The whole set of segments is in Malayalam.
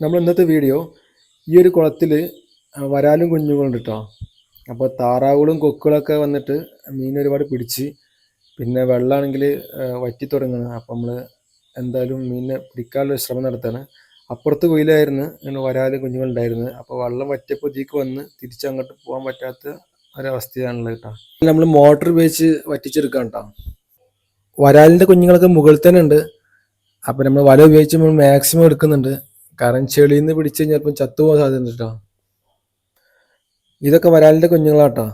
നമ്മൾ ഇന്നത്തെ വീഡിയോ ഈ ഒരു കുളത്തിൽ വരാലും കുഞ്ഞുങ്ങളുണ്ട് കേട്ടോ. അപ്പോൾ താറാവുകളും കൊക്കുകളൊക്കെ വന്നിട്ട് മീൻ ഒരുപാട് പിടിച്ച് പിന്നെ വെള്ളമാണെങ്കിൽ വറ്റി തുടങ്ങുകയാണ്. അപ്പോൾ നമ്മൾ എന്തായാലും മീനിനെ പിടിക്കാനുള്ള ശ്രമം നടത്തുകയാണ്. അപ്പുറത്ത് കൊയിലായിരുന്നു ഇങ്ങനെ വരാലും കുഞ്ഞുങ്ങളുണ്ടായിരുന്നത്. അപ്പോൾ വെള്ളം വറ്റിയപ്പോൾ ഇതിലേക്ക് വന്ന് തിരിച്ചങ്ങോട്ട് പോകാൻ പറ്റാത്ത ഒരവസ്ഥയാണുള്ളത് കേട്ടോ. നമ്മൾ മോട്ടർ ഉപയോഗിച്ച് വറ്റിച്ചെടുക്കാം കേട്ടോ. വരാലിൻ്റെ കുഞ്ഞുങ്ങളൊക്കെ മുകളിൽ തന്നെ ഉണ്ട്. അപ്പോൾ നമ്മൾ വല ഉപയോഗിച്ച് നമ്മൾ മാക്സിമം എടുക്കുന്നുണ്ട്. കാരണം ചെളിയിൽ നിന്ന് പിടിച്ച് കഴിഞ്ഞാൽ ചിലപ്പോൾ ചത്തുപോകാൻ സാധ്യത കേട്ടോ. ഇതൊക്കെ വരാലിൻ്റെ കുഞ്ഞുങ്ങളാട്ടോ.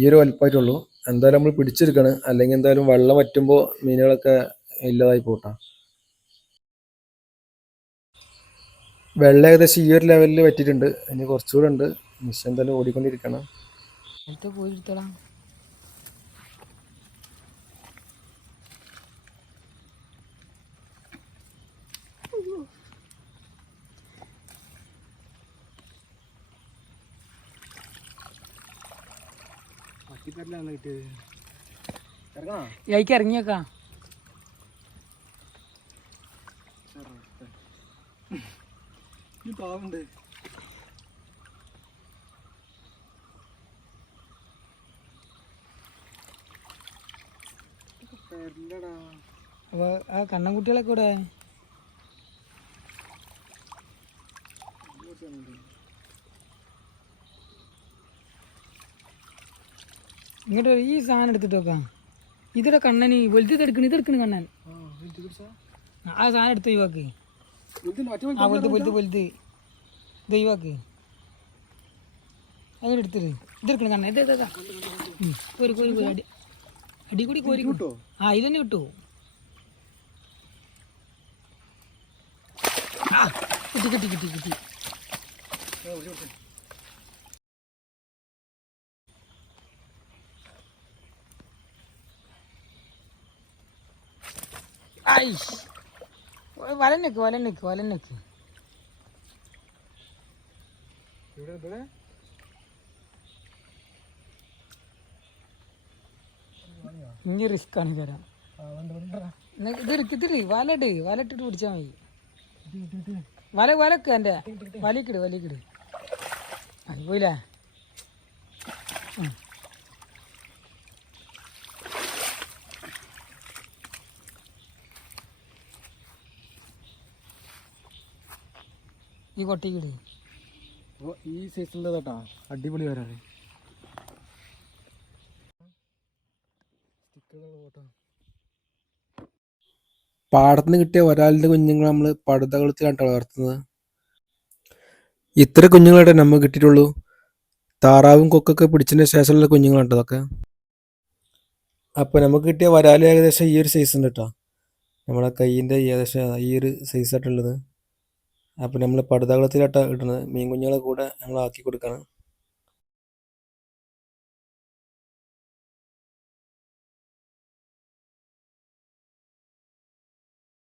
ഈ ഒരു വലുപ്പമായിട്ടുള്ളൂ. എന്തായാലും നമ്മൾ പിടിച്ചെടുക്കണം, അല്ലെങ്കിൽ എന്തായാലും വെള്ളം വറ്റുമ്പോൾ മീനുകളൊക്കെ ഇല്ലാതായി പോട്ടാ. വെള്ളം ഏകദേശം ഈ ഒരു ലെവലിൽ വറ്റിയിട്ടുണ്ട്. ഇനി കുറച്ചുകൂടെ ഉണ്ട്. മിഷൻ എന്തായാലും ഓടിക്കൊണ്ടിരിക്കണം. ഇറങ്ങിയേക്കാ അപ്പൊ ആ കണ്ണൻകുട്ടികളൊക്കെ ഇവിടെ ഇങ്ങോട്ട് ഈ സാധനം എടുത്തിട്ട് വെക്കാം. ഇതിടെ കണ്ണന് ഇതെടുക്കണ് കണ്ണൻ. ആ സാധനം എടുത്ത് ഒഴിവാക്ക്. ആ വലുത് ഒഴിവാക്ക്. അങ്ങനെ എടുത്തിട്ട് ഇതെടുക്കണം കണ്ണൻ. കോരി അടി കൂടി കോരി. ആ ഇതന്നെ കിട്ടൂ. ആ കിട്ടി. വലന്നേക്ക് ഇനി റിസ്ക് ആണ് തരാം. ഇതിട്ട് വലട്ടിട്ട് പിടിച്ചാൽ മതി. വലക്ക് എൻ്റെ വലിക്കിട് പോയില്ലേ. ഈ കൊട്ടിക്കിട്. ഈ സൈസിലുള്ളതാട്ടാ അടിപൊളി വരാറ്. പാടത്തുനിന്ന് കിട്ടിയ വരാലിൻ്റെ കുഞ്ഞുങ്ങൾ നമ്മൾ പടുതകളത്തിലാണ് വളർത്തുന്നത്. ഇത്ര കുഞ്ഞുങ്ങളായിട്ട് നമ്മൾ കിട്ടിയിട്ടുള്ളൂ. താറാവും കൊക്കൊക്കെ പിടിച്ചതിന് ശേഷമുള്ള കുഞ്ഞുങ്ങളുണ്ട് അതൊക്കെ. അപ്പോൾ നമുക്ക് കിട്ടിയ വരാൽ ഏകദേശം ഈ ഒരു സൈസ് ഉണ്ട് കേട്ടോ. നമ്മളെ കയ്യിൻ്റെ ഏകദേശം ഈ ഒരു സൈസായിട്ടുള്ളത്. അപ്പോൾ നമ്മൾ പടുതകളത്തിലായിട്ടാണ് ഇടുന്നത്. മീൻ കുഞ്ഞുങ്ങളെ കൂടെ നമ്മൾ ആക്കി കൊടുക്കണം.